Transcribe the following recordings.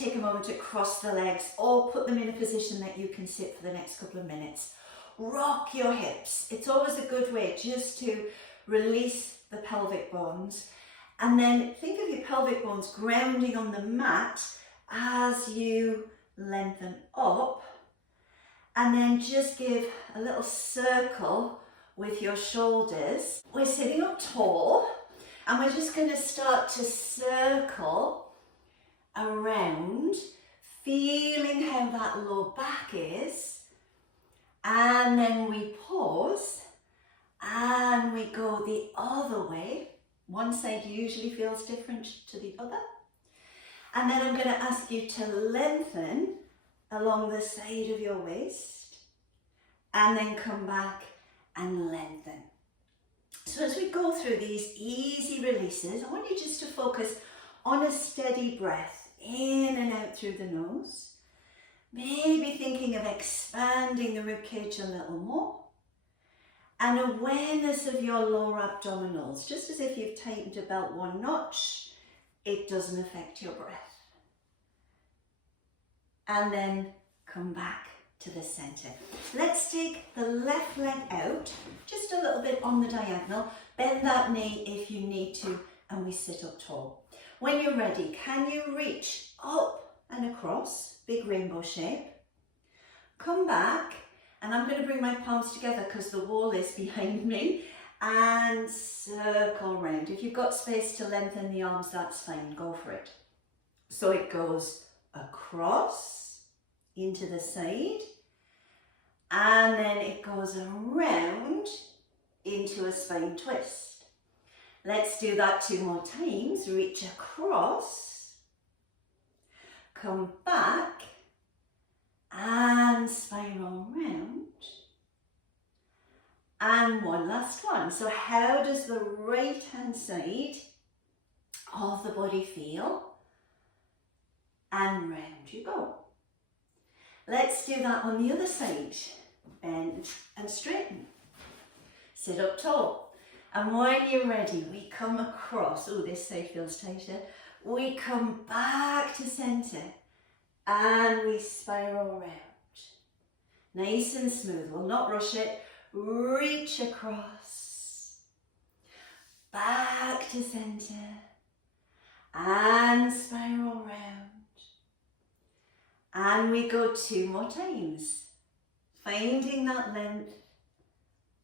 take a moment to cross the legs or put them in a position that you can sit for the next couple of minutes. Rock your hips. It's always a good way just to release the pelvic bones. And then think of your pelvic bones grounding on the mat as you lengthen up. And then just give a little circle with your shoulders. We're sitting up tall and we're just going to start to circle around, feeling how that low back is. And then we pause and we go the other way. One side usually feels different to the other. And then I'm going to ask you to lengthen along the side of your waist and then come back and lengthen. So as we go through these easy releases, I want you just to focus on a steady breath in and out through the nose. Maybe thinking of expanding the ribcage a little more. And awareness of your lower abdominals, just as if you've tightened a belt one notch, it doesn't affect your breath. And then come back to the center. Let's take the left leg out, just a little bit on the diagonal. Bend that knee if you need to, and we sit up tall. When you're ready, can you reach up and across, big rainbow shape? Come back, and I'm going to bring my palms together because the wall is behind me, and circle round. If you've got space to lengthen the arms, that's fine, go for it. So it goes across into the side, and then it goes around into a spine twist. Let's do that 2 more times. Reach across, come back, and spiral round. And one last one. So how does the right hand side of the body feel? And round you go. Let's do that on the other side. Bend and straighten. Sit up tall. And when you're ready, we come across. Oh, this side feels tighter. We come back to center and we spiral round. Nice and smooth. We'll not rush it. Reach across. Back to center and spiral round. And we go 2 more times. Finding that length,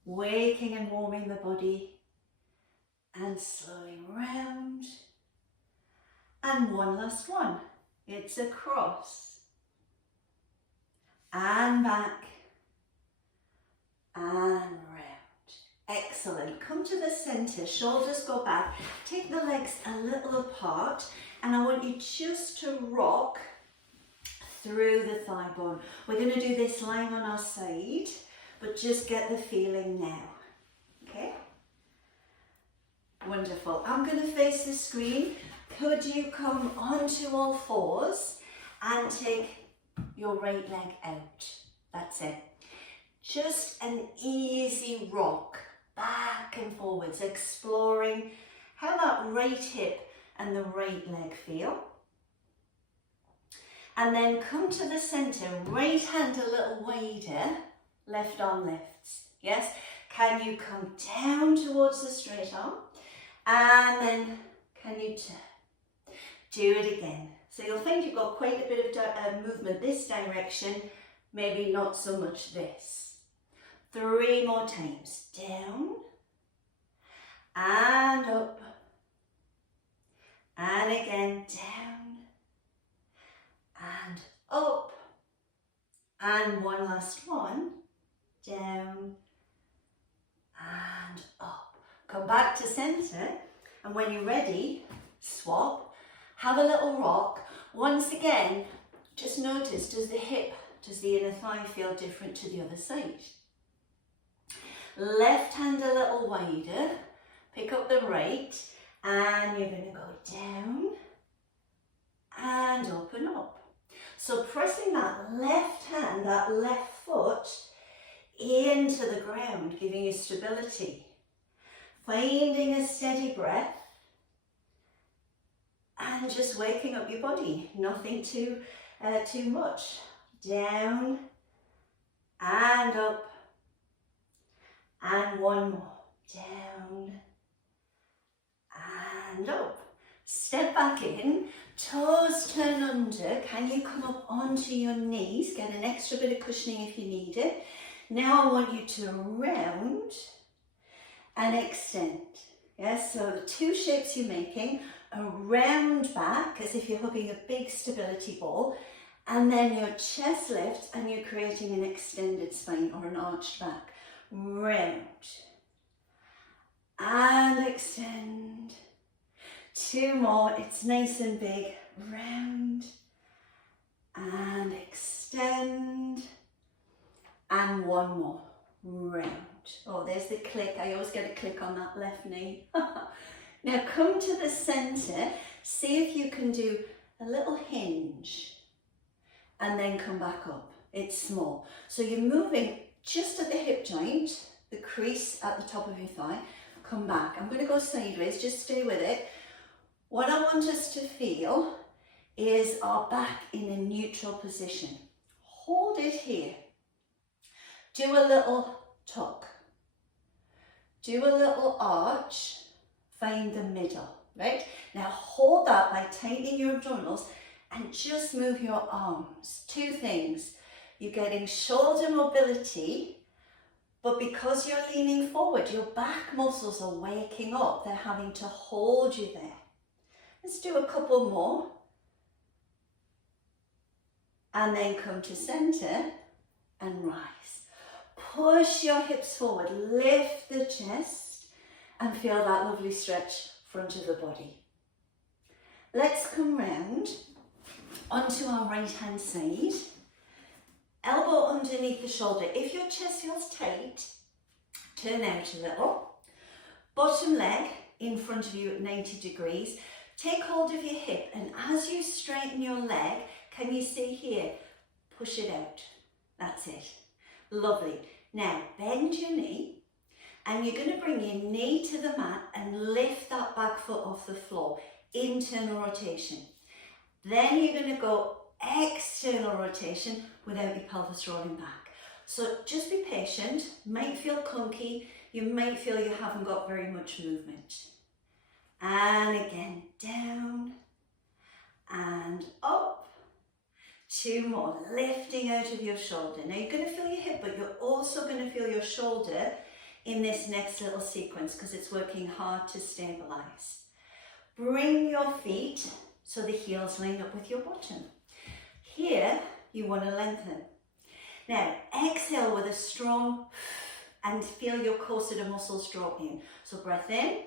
waking and warming the body, and slowing round. And one last one. It's across. And back. And round. Excellent. Come to the center, shoulders go back. Take the legs a little apart, and I want you just to rock through the thigh bone. We're going to do this lying on our side, but just get the feeling now. Okay? Wonderful. I'm going to face the screen. Could you come onto all fours and take your right leg out? That's it. Just an easy rock back and forwards, exploring how that right hip and the right leg feel. And then come to the center, right hand a little wider, left arm lifts. Yes? Can you come down towards the straight arm? And then can you turn? Do it again. So you'll find you've got quite a bit of movement this direction, maybe not so much this. 3 more times. Down and up. And again, down and up. And one last one. Down and up. Come back to center, and when you're ready, swap. Have a little rock. Once again, just notice, does the inner thigh feel different to the other side? Left hand a little wider, pick up the right, and you're going to go down and open up. So pressing that left hand, that left foot into the ground, giving you stability. Finding a steady breath. and just waking up your body, nothing too much. Down and up, and one more. Down and up. Step back in, toes turn under. Can you come up onto your knees? Get an extra bit of cushioning if you need it. Now I want you to round and extend. Yes, so the two shapes you're making, a round back as if you're hugging a big stability ball, and then your chest lifts and you're creating an extended spine or an arched back. Round and extend. Two more, it's nice and big. Round and extend. And one more. Round. Oh, there's the click. I always get a click on that left knee. Now come to the center. See if you can do a little hinge and then come back up. It's small. So you're moving just at the hip joint, the crease at the top of your thigh. Come back. I'm going to go sideways. Just stay with it. What I want us to feel is our back in a neutral position. Hold it here. Do a little tuck. Do a little arch. Find the middle, right? Now hold that by tightening your abdominals and just move your arms. Two things. You're getting shoulder mobility, but because you're leaning forward, your back muscles are waking up. They're having to hold you there. Let's do a couple more. And then come to center and rise. Push your hips forward, lift the chest and feel that lovely stretch front of the body. Let's come round onto our right hand side. Elbow underneath the shoulder. If your chest feels tight, turn out a little. Bottom leg in front of you at 90 degrees. Take hold of your hip, and as you straighten your leg, can you see here? Push it out. That's it. Lovely. Now bend your knee, and you're going to bring your knee to the mat and lift that back foot off the floor. Internal rotation. Then you're going to go external rotation without your pelvis rolling back. So just be patient. Might feel clunky. You might feel you haven't got very much movement. And again, down and up. Two more, lifting out of your shoulder. Now you're going to feel your hip, but you're also going to feel your shoulder in this next little sequence because it's working hard to stabilize. Bring your feet so the heels line up with your bottom. Here, you want to lengthen. Now, exhale with a strong and feel your cosida muscles draw in. So breath in.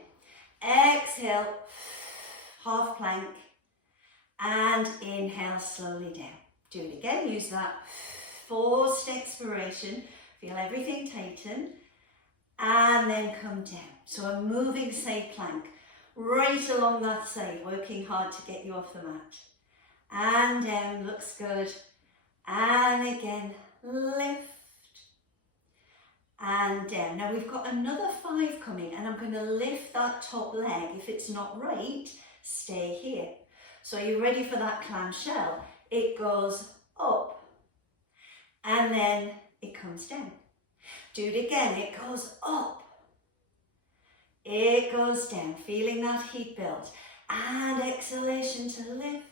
Exhale, half plank, and inhale slowly down. Do it again, use that forced expiration, feel everything tighten, and then come down. So a moving side plank, right along that side, working hard to get you off the mat. And down, looks good. And again, lift. And down. Now we've got another 5 coming, and I'm going to lift that top leg. If it's not right, stay here. So are you ready for that clamshell? It goes up and then it comes down. Do it again. It goes up. It goes down. Feeling that heat build. And exhalation to lift.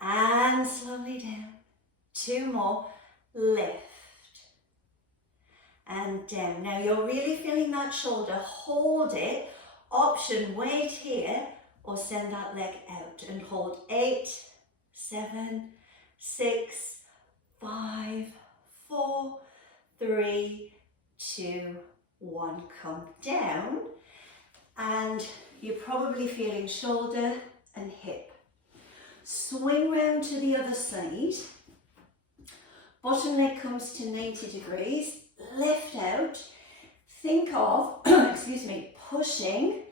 And slowly down. 2 more. Lift. And down. Now you're really feeling that shoulder. Hold it. Option, wait here or send that leg out and hold. 8, 7, 6, 5, 4, 3, 2, 1. Come down, and you're probably feeling shoulder and hip. Swing round to the other side. Bottom leg comes to 90 degrees. Lift out. Think of, excuse me, pushing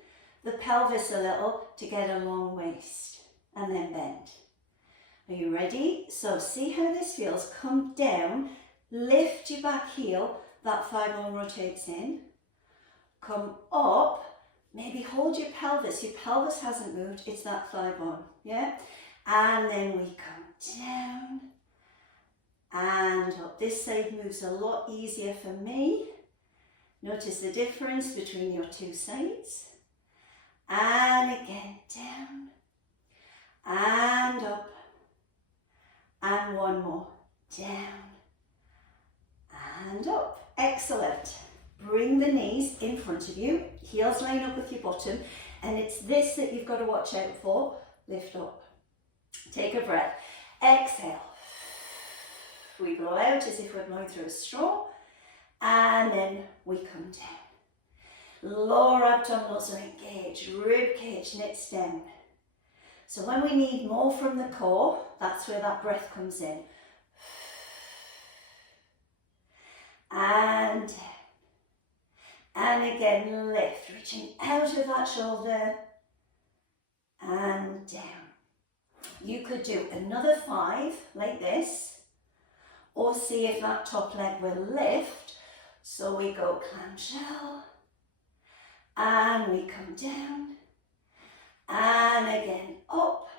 the pelvis a little to get a long waist, and then bend. Are you ready? So see how this feels. Come down, lift your back heel, that thigh bone rotates in. Come up, maybe hold your pelvis hasn't moved, it's that thigh bone, yeah? And then we come down and up. This side moves a lot easier for me. Notice the difference between your two sides. And again, down and up. And one more, down and up. Excellent. Bring the knees in front of you, heels line up with your bottom, and it's this that you've got to watch out for. Lift up. Take a breath. Exhale. We blow out as if we're blowing through a straw, and then we come down. Lower abdominals are engaged, rib cage knits down. So when we need more from the core, that's where that breath comes in. And down. And again, lift, reaching out of that shoulder and down. You could do another 5 like this, or see if that top leg will lift. So we go clamshell, and we come down, and again up,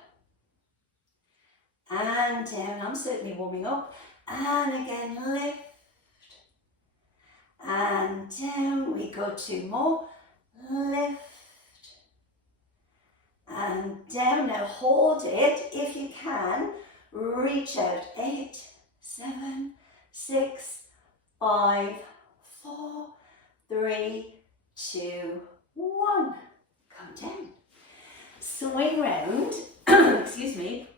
and down. I'm certainly warming up, and again lift, and down. We go 2 more, lift, and down. Now hold it if you can, reach out. 8, 7, 6, 5, 4, 3, 2, 1. Come down. Swing round, excuse me,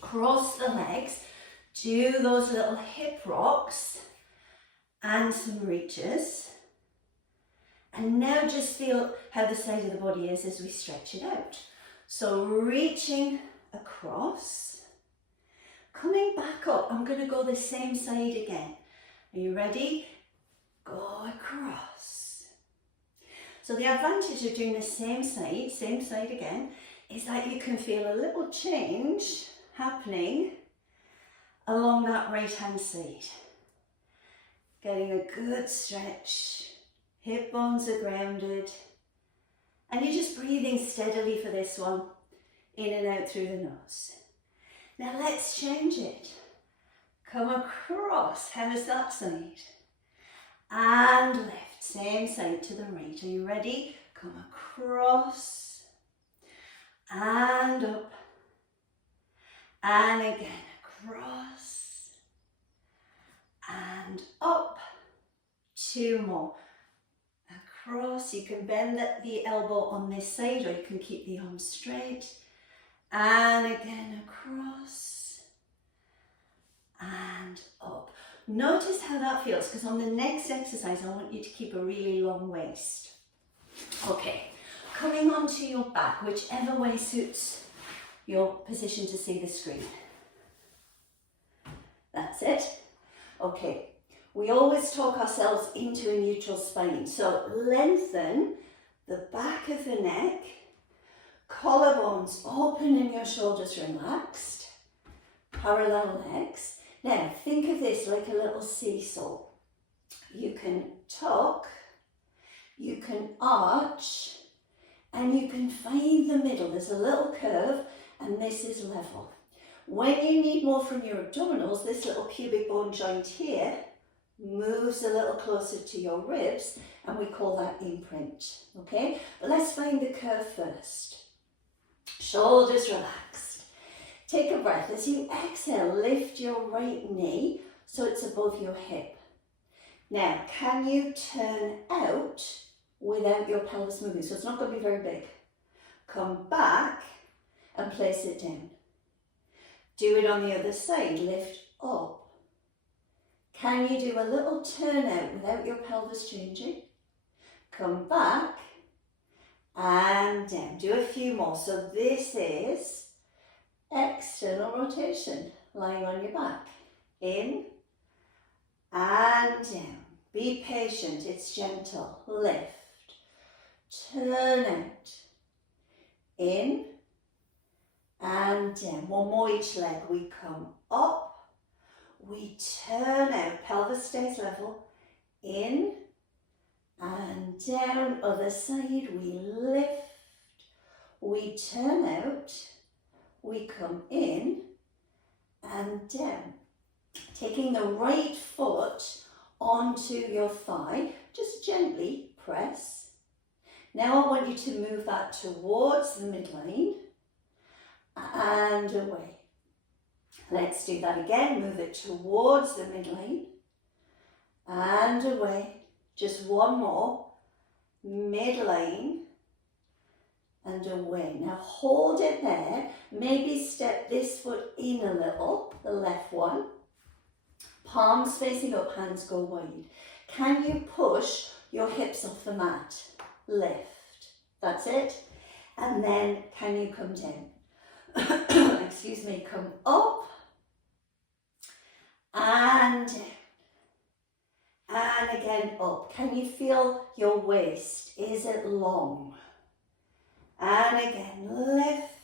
cross the legs, do those little hip rocks and some reaches. And now just feel how the side of the body is as we stretch it out. So reaching across, coming back up. I'm going to go the same side again. Are you ready? Go across. So the advantage of doing the same side again, is that you can feel a little change happening along that right hand side. Getting a good stretch, hip bones are grounded, and you're just breathing steadily for this one, in and out through the nose. Now let's change it. Come across, how's that side? And lift, same side to the right. Are you ready? Come across, and up, and again across, and up. 2 more. Across, you can bend the elbow on this side, or you can keep the arm straight. And again across, and up. Notice how that feels, because on the next exercise I want you to keep a really long waist. Okay, coming onto your back, whichever way suits your position to see the screen. That's it. Okay, we always talk ourselves into a neutral spine. So lengthen the back of the neck, collarbones open and your shoulders relaxed, parallel legs. Now think of this like a little seesaw. You can tuck, you can arch, and you can find the middle. There's a little curve and this is level. When you need more from your abdominals, this little pubic bone joint here moves a little closer to your ribs, and we call that imprint, okay? But let's find the curve first. Shoulders relaxed. Take a breath. As you exhale, lift your right knee so it's above your hip. Now, can you turn out without your pelvis moving? So it's not going to be very big. Come back and place it down. Do it on the other side. Lift up. Can you do a little turn out without your pelvis changing? Come back and down. Do a few more. So this is external rotation, lying on your back. In and down. Be patient, it's gentle. Lift. Turn out. In and down. One more each leg. We come up. We turn out. Pelvis stays level. In and down, other side, we lift, we turn out, we come in and down. Taking the right foot onto your thigh, just gently press. Now I want you to move that towards the midline and away. Let's do that again, move it towards the midline and away. Just one more, midline and away. Now hold it there, maybe step this foot in a little, the left one. Palms facing up, hands go wide. Can you push your hips off the mat? Lift. That's it. And then can you come down? Excuse me, come up and down. And again up. Can you feel your waist? Is it long? And again, lift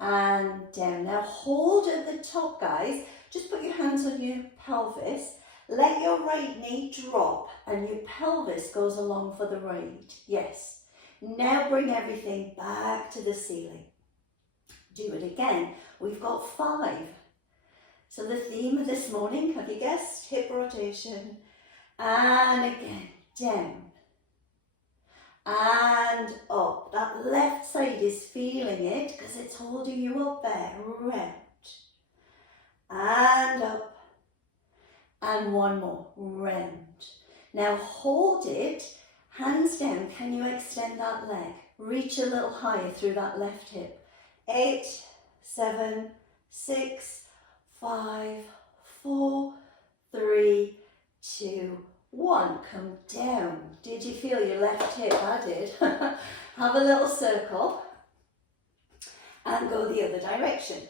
and down. Now hold at the top, guys. Just put your hands on your pelvis. Let your right knee drop and your pelvis goes along for the ride. Yes. Now bring everything back to the ceiling. Do it again. We've got 5. So the theme of this morning, have you guessed? Hip rotation. And again, down. And up. That left side is feeling it because it's holding you up there. Round. And up. And one more. Round. Now hold it. Hands down. Can you extend that leg? Reach a little higher through that left hip. 8, 7, 6, 5, 4, 3, 2, 1. Come down. Did you feel your left hip? I did. Have a little circle and go the other direction.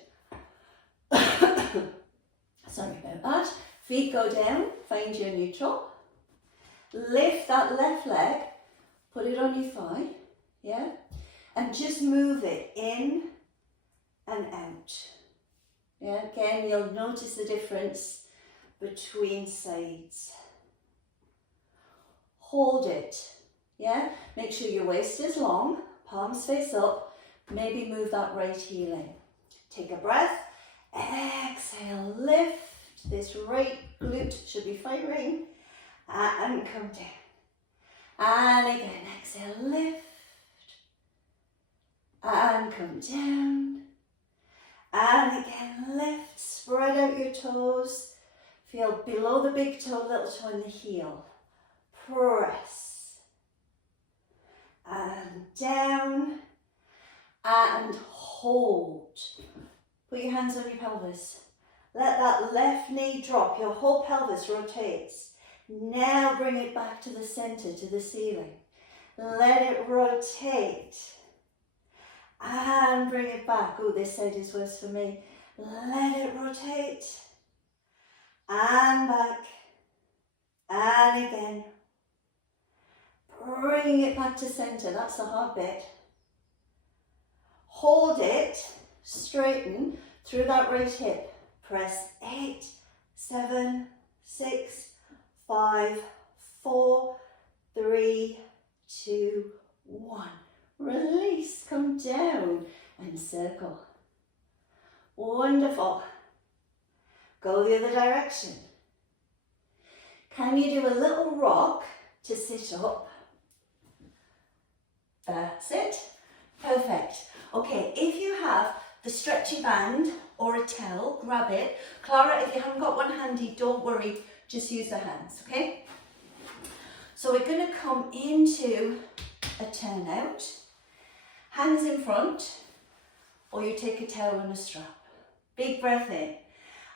Sorry about that. Feet go down, find your neutral. Lift that left leg, put it on your thigh, yeah? And just move it in and out. Yeah, again, you'll notice the difference between sides. Hold it, yeah? Make sure your waist is long, palms face up, maybe move that right heel in. Take a breath, exhale, lift. This right glute should be firing, and come down. And again, exhale, lift, and come down. And again, lift, spread out your toes. Feel below the big toe, little toe in the heel. Press. And down. And hold. Put your hands on your pelvis. Let that left knee drop. Your whole pelvis rotates. Now bring it back to the center, to the ceiling. Let it rotate. And bring it back. Oh, this side is worse for me. Let it rotate. And back. And again. Bring it back to center. That's the hard bit. Hold it. Straighten through that right hip. Press 8, 7, 6, 5, 4, 3, 2, 1. Release, come down and circle. Wonderful. Go the other direction. Can you do a little rock to sit up? That's it. Perfect. Okay, if you have the stretchy band or a towel, grab it. Clara, if you haven't got one handy, don't worry, just use the hands, okay? So we're going to come into a turnout. Hands in front, or you take a towel and a strap. Big breath in.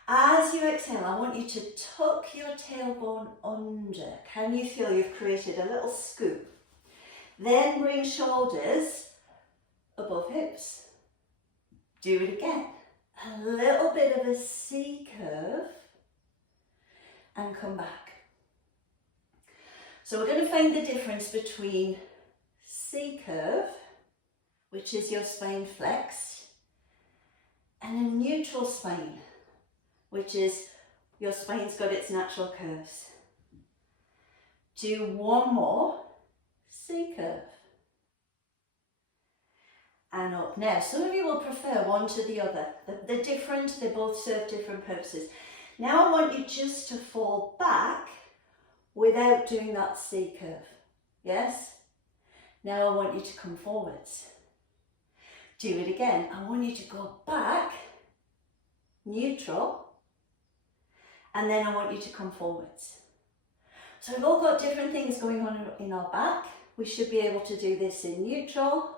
As you exhale, I want you to tuck your tailbone under. Can you feel you've created a little scoop? Then bring shoulders above hips. Do it again. A little bit of a C curve and come back. So we're going to find the difference between C curve, which is your spine flexed, and a neutral spine, which is your spine's got its natural curves. Do one more C curve. And up. Now, some of you will prefer one to the other. They're different, they both serve different purposes. Now I want you just to fall back without doing that C curve. Yes? Now I want you to come forwards. Do it again. I want you to go back, neutral, and then I want you to come forwards. So we've all got different things going on in our back. We should be able to do this in neutral,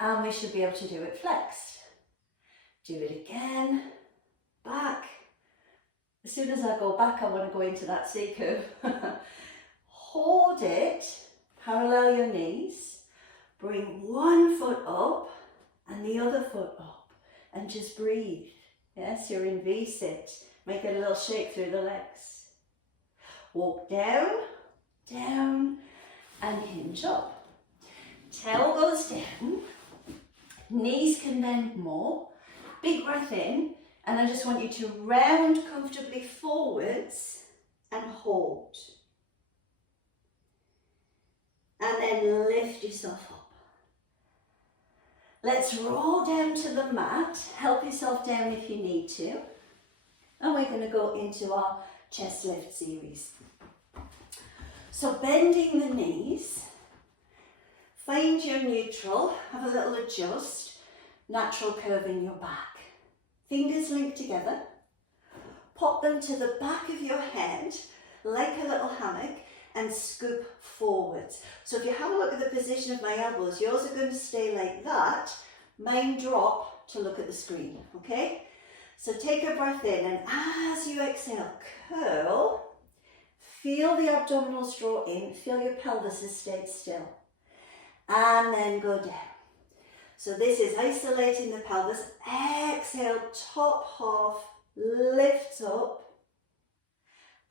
and we should be able to do it flexed. Do it again, back. As soon as I go back, I want to go into that C curve. Hold it, parallel your knees, bring one foot up and the other foot up, and just breathe. Yes, you're in V-sit. Make a little shake through the legs. Walk down, down, and hinge up. Tail goes down, knees can bend more. Big breath in, and I just want you to round comfortably forwards and hold. And then lift yourself up. Let's roll down to the mat. Help yourself down if you need to. And we're going to go into our chest lift series. So bending the knees, find your neutral, have a little adjust, natural curve in your back. Fingers linked together, pop them to the back of your head like a little hammock and scoop forwards. So if you have a look at the position of my elbows, yours are going to stay like that, mine drop to look at the screen, okay? So take a breath in, and as you exhale, curl. Feel the abdominals draw in, feel your pelvis has stayed still. And then go down. So this is isolating the pelvis. Exhale, top half, lift up.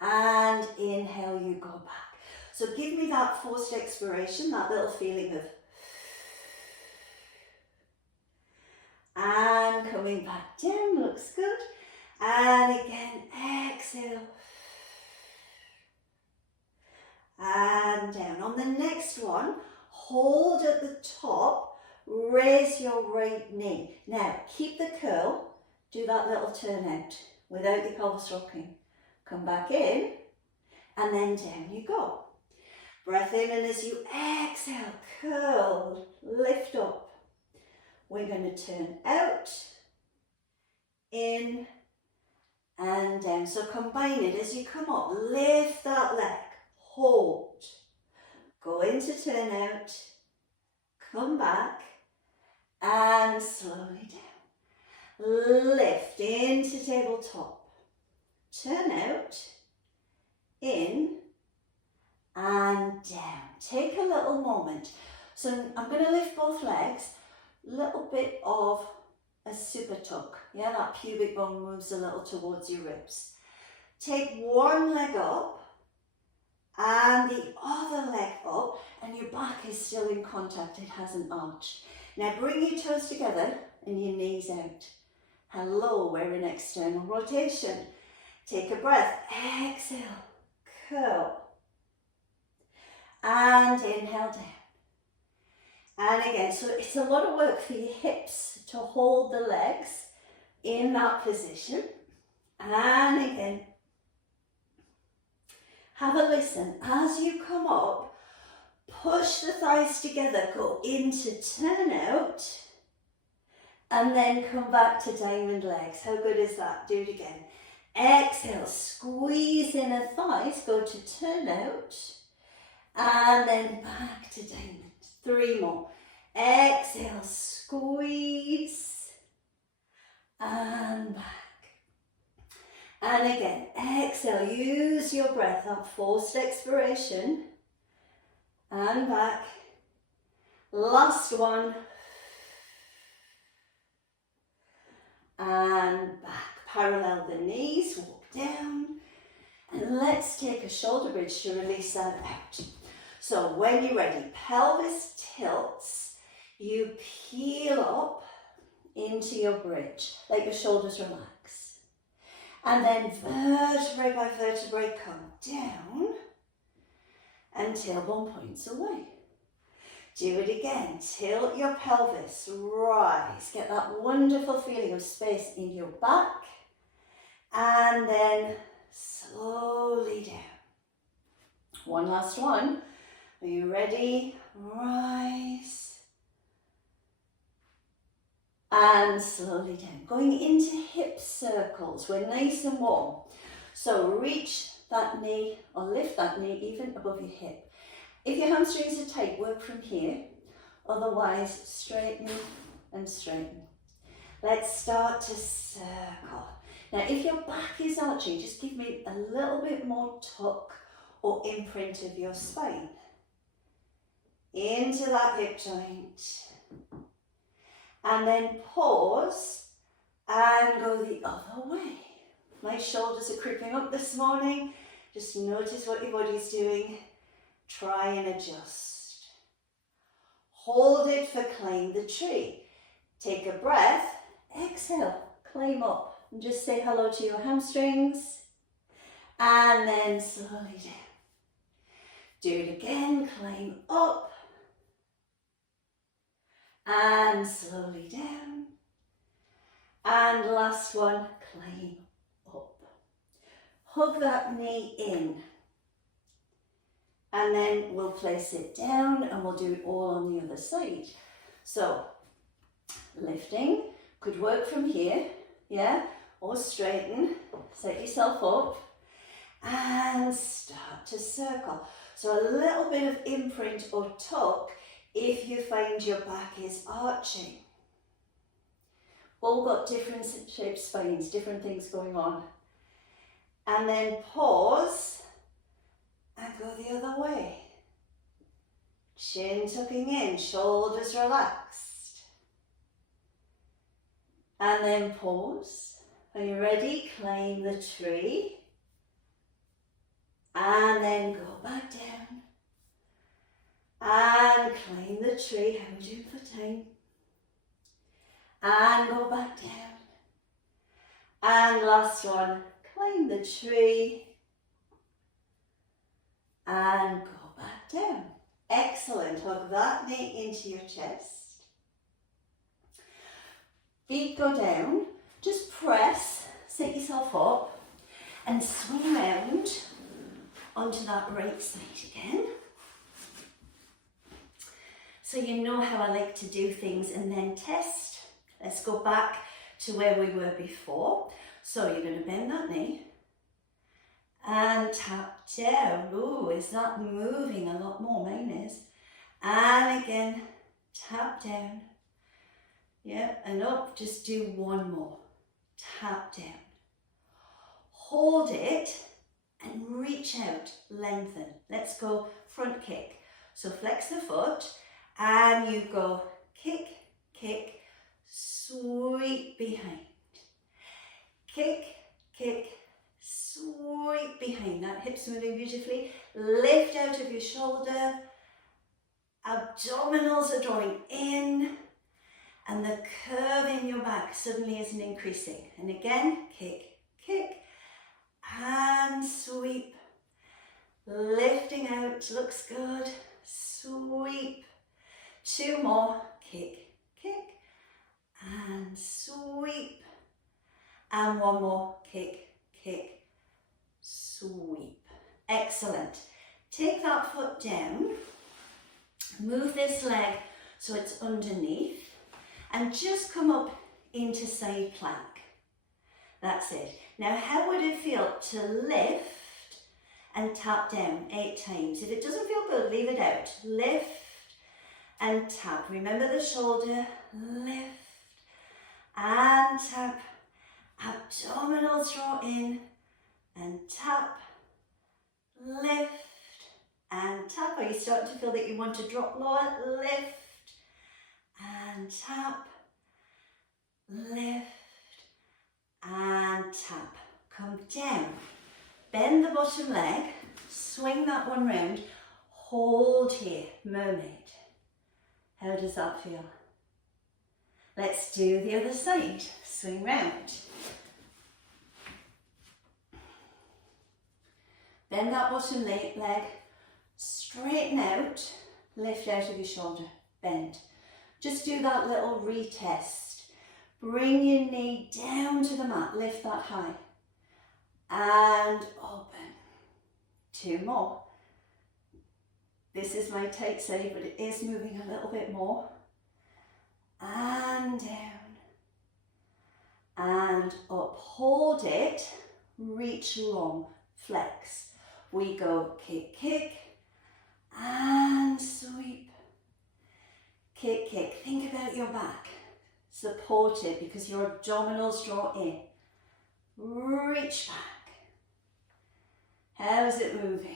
And inhale, you go back. So give me that forced expiration, that little feeling of. And coming back down, looks good. And again, exhale. And down. On the next one, hold at the top, raise your right knee. Now, keep the curl, do that little turn out without your pelvis rocking. Come back in, and then down you go. Breath in, and as you exhale, curl, lift up. We're going to turn out, in, and down. So combine it as you come up, lift that leg. Hold, go into turn out, come back, and slowly down. Lift into tabletop, turn out, in, and down. Take a little moment. So I'm going to lift both legs, little bit of a super tuck. Yeah, that pubic bone moves a little towards your ribs. Take one leg up, and the other leg up, and your back is still in contact, it hasn't arched. Now bring your toes together and your knees out. Hello, we're in external rotation. Take a breath, exhale, curl, and inhale down. And again, so it's a lot of work for your hips to hold the legs in that position. And again, have a listen. As you come up, push the thighs together, go into turn out, and then come back to diamond legs. How good is that? Do it again. Exhale, squeeze inner thighs, go to turn out, and then back to diamond. 3 more. Exhale, squeeze, and back. And again, exhale, use your breath, that forced expiration, and back. Last one, and back. Parallel the knees, walk down, and let's take a shoulder bridge to release that out. So when you're ready, pelvis tilts, you peel up into your bridge, let your shoulders relax. And then vertebrae by vertebrae come down, and tailbone points away. Do it again. Tilt your pelvis, rise. Get that wonderful feeling of space in your back. And then slowly down. One last one. Are you ready? Rise. And slowly down. Going into hip circles. We're nice and warm. So reach that knee or lift that knee even above your hip. If your hamstrings are tight, work from here. Otherwise, straighten and straighten. Let's start to circle. Now, if your back is arching, just give me a little bit more tuck or imprint of your spine. Into that hip joint. And then pause and go the other way. My shoulders are creeping up this morning. Just notice what your body's doing. Try and adjust. Hold it for climb the tree. Take a breath. Exhale. Climb up. And just say hello to your hamstrings. And then slowly down. Do it again. Climb up. And slowly down. And last one. Climb up. Hug that knee in. And then we'll place it down and we'll do it all on the other side. So, lifting, could work from here, yeah? Or straighten, set yourself up and start to circle. So a little bit of imprint or tuck if you find your back is arching. All got different shaped spines, different things going on. And then pause and go the other way. Chin tucking in, shoulders relaxed. And then pause. Are you ready? Climb the tree. And then go back down. And climb the tree, how are we doing for time? And go back down. And last one, climb the tree. And go back down. Excellent. Hug that knee into your chest. Feet go down. Just press, set yourself up and swing around onto that right side again. So you know how I like to do things and then test. Let's go back to where we were before. So you're going to bend that knee. And tap down. Ooh, is that moving a lot more? Mine is. And again, tap down. Yep, and up. Just do one more. Tap down. Hold it and reach out. Lengthen. Let's go front kick. So flex the foot and you go kick, kick, sweep behind. Kick, kick, sweep behind. That hip's moving beautifully. Lift out of your shoulder. Abdominals are drawing in. And the curve in your back suddenly isn't increasing. And again, kick, kick. And sweep. Lifting out. Looks good. Sweep. Two more. Kick, kick. And sweep. And one more. Kick, kick. Sweep. Excellent. Take that foot down. Move this leg so it's underneath. And just come up into side plank. That's it. Now, how would it feel to lift and tap down 8 times? If it doesn't feel good, leave it out. Lift and tap. Remember the shoulder. Lift and tap. Abdominals draw in and tap. Lift and tap. Are you starting to feel that you want to drop lower? Lift and tap. Lift and tap. Come down. Bend the bottom leg. Swing that one round. Hold here. Mermaid. How does that feel? Let's do the other side. Swing round. Bend that bottom leg. straighten out, lift out of your shoulder, bend. Just do that little retest. Bring your knee down to the mat, lift that high. And open. 2 more. This is my tight side, but it is moving a little bit more. And down. And up. Hold it. Reach long. Flex. We go kick, kick. And sweep. Kick, kick. Think about your back. Support it because your abdominals draw in. Reach back. How's it moving?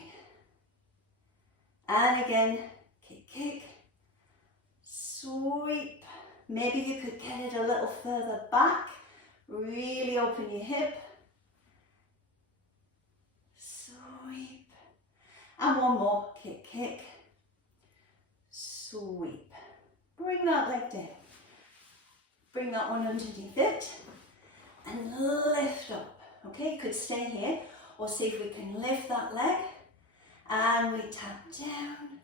And again, kick, kick. Sweep. Maybe you could get it a little further back. Really open your hip. Sweep. And one more. Kick, kick. Sweep. Bring that leg down. Bring that one underneath it. And lift up. Okay, you could stay here or see if we can lift that leg. And we tap down.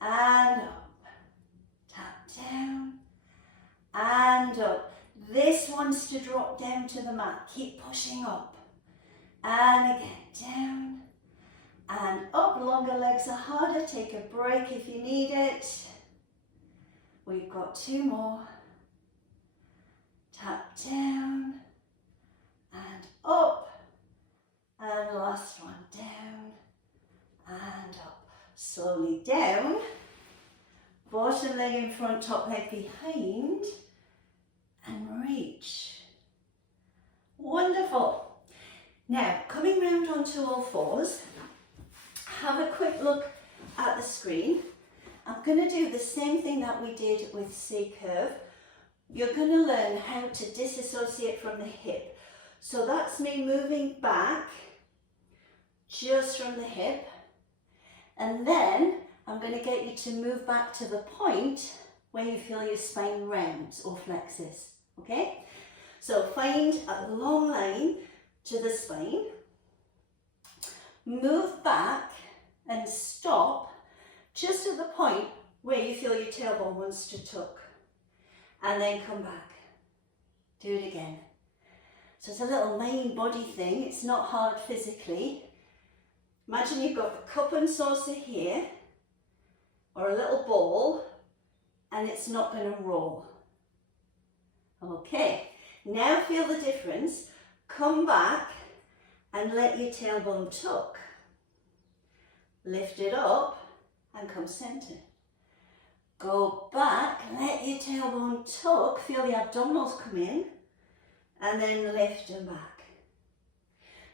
And up. Tap down. And up. This wants to drop down to the mat. Keep pushing up. And again, down. And up. Longer legs are harder. Take a break if you need it. We've got 2 more. Tap down. And up. And last one, down. And up. Slowly down. Bottom leg in front, top leg behind. And reach. Wonderful. Now, coming round onto all fours, have a quick look at the screen. I'm going to do the same thing that we did with C-curve. You're going to learn how to disassociate from the hip. So that's me moving back just from the hip. And then I'm going to get you to move back to the point where you feel your spine rounds or flexes. Okay? So find a long line to the spine. Move back and stop just at the point where you feel your tailbone wants to tuck. And then come back. Do it again. So it's a little mind body thing. It's not hard physically. Imagine you've got a cup and saucer here, or a little bowl, and it's not going to roll. Okay, now feel the difference. Come back and let your tailbone tuck. Lift it up and come center. Go back, let your tailbone tuck, feel the abdominals come in, and then lift them back.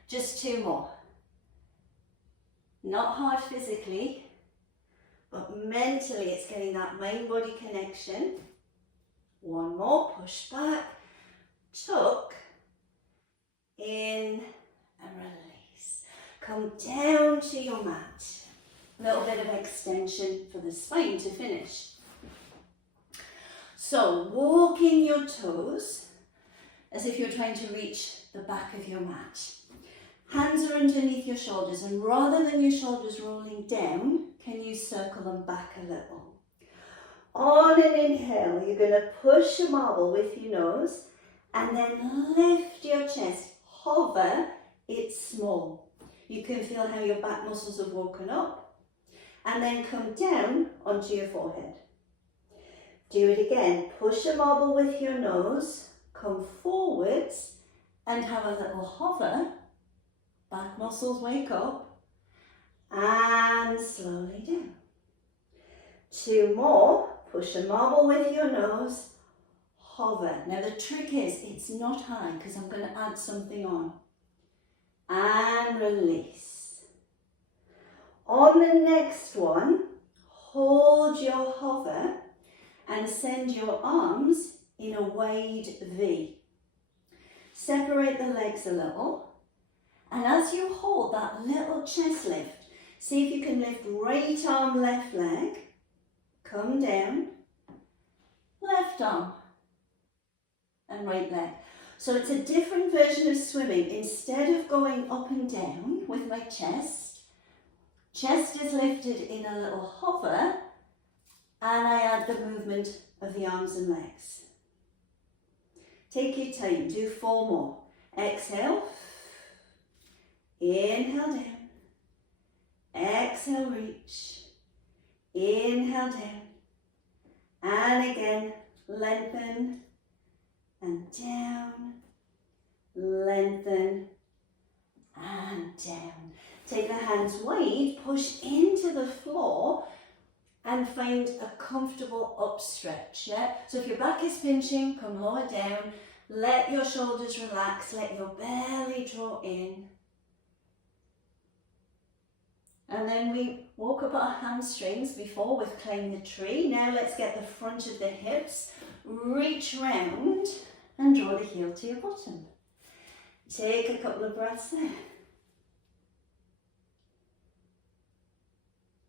Just 2 more. Not hard physically, but mentally it's getting that mind-body connection. 1 more, push back, tuck, in and release. Come down to your mat. A little bit of extension for the spine to finish. So walking your toes as if you're trying to reach the back of your mat. Hands are underneath your shoulders, and rather than your shoulders rolling down, can you circle them back a little? On an inhale, you're going to push a marble with your nose and then lift your chest. Hover, it's small. You can feel how your back muscles have woken up. And then come down onto your forehead. Do it again. Push a marble with your nose, come forwards and have a little hover. Back muscles wake up and slowly down. 2 more. Push a marble with your nose, hover. Now the trick is it's not high because I'm going to add something on. And release. On the next one, hold your hover and send your arms in a wide V. Separate the legs a little. And as you hold that little chest lift, see if you can lift right arm, left leg. Come down, left arm and right leg. So it's a different version of swimming. Instead of going up and down with my chest, Chest is lifted in a little hover, and I add the movement of the arms and legs. Take your time, do 4 more. Exhale, inhale down, exhale reach, inhale down, and again lengthen and down, lengthen and down. Take the hands wide, push into the floor and find a comfortable upstretch. Yeah? So if your back is pinching, come lower down. Let your shoulders relax, let your belly draw in. And then we woke up our hamstrings before with climb the tree. Now let's get the front of the hips, reach round and draw the heel to your bottom. Take a couple of breaths there.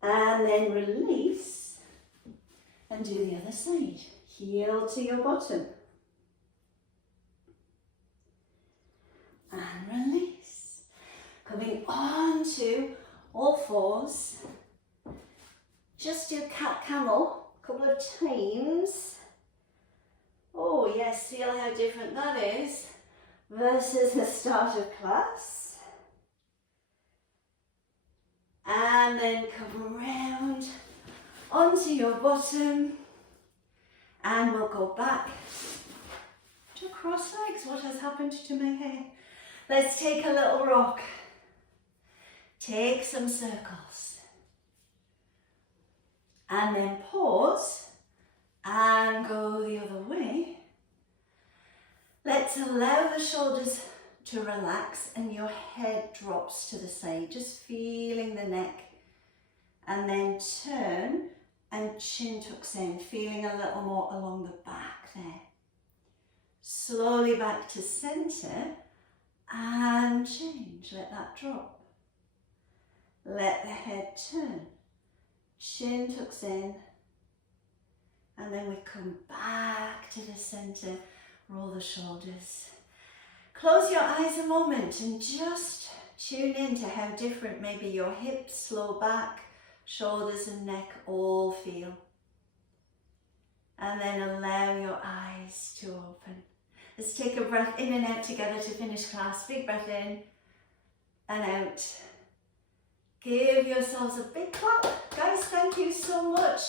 And then release and do the other side. Heel to your bottom. And release. Coming on to all fours. Just do cat camel a couple of times. Oh yes, feel how different that is versus the start of class. And then come around onto your bottom and we'll go back to cross legs. What has happened to my hair? Let's take a little rock. Take some circles. And then pause and go the other way. Let's allow the shoulders to relax and your head drops to the side, just feeling the neck. And then turn and chin tucks in, feeling a little more along the back there. Slowly back to center and change, let that drop. Let the head turn, chin tucks in, and then we come back to the center, roll the shoulders. Close your eyes a moment and just tune in to how different maybe your hips, low back, shoulders and neck all feel. And then allow your eyes to open. Let's take a breath in and out together to finish class. Big breath in and out. Give yourselves a big clap. Guys, thank you so much.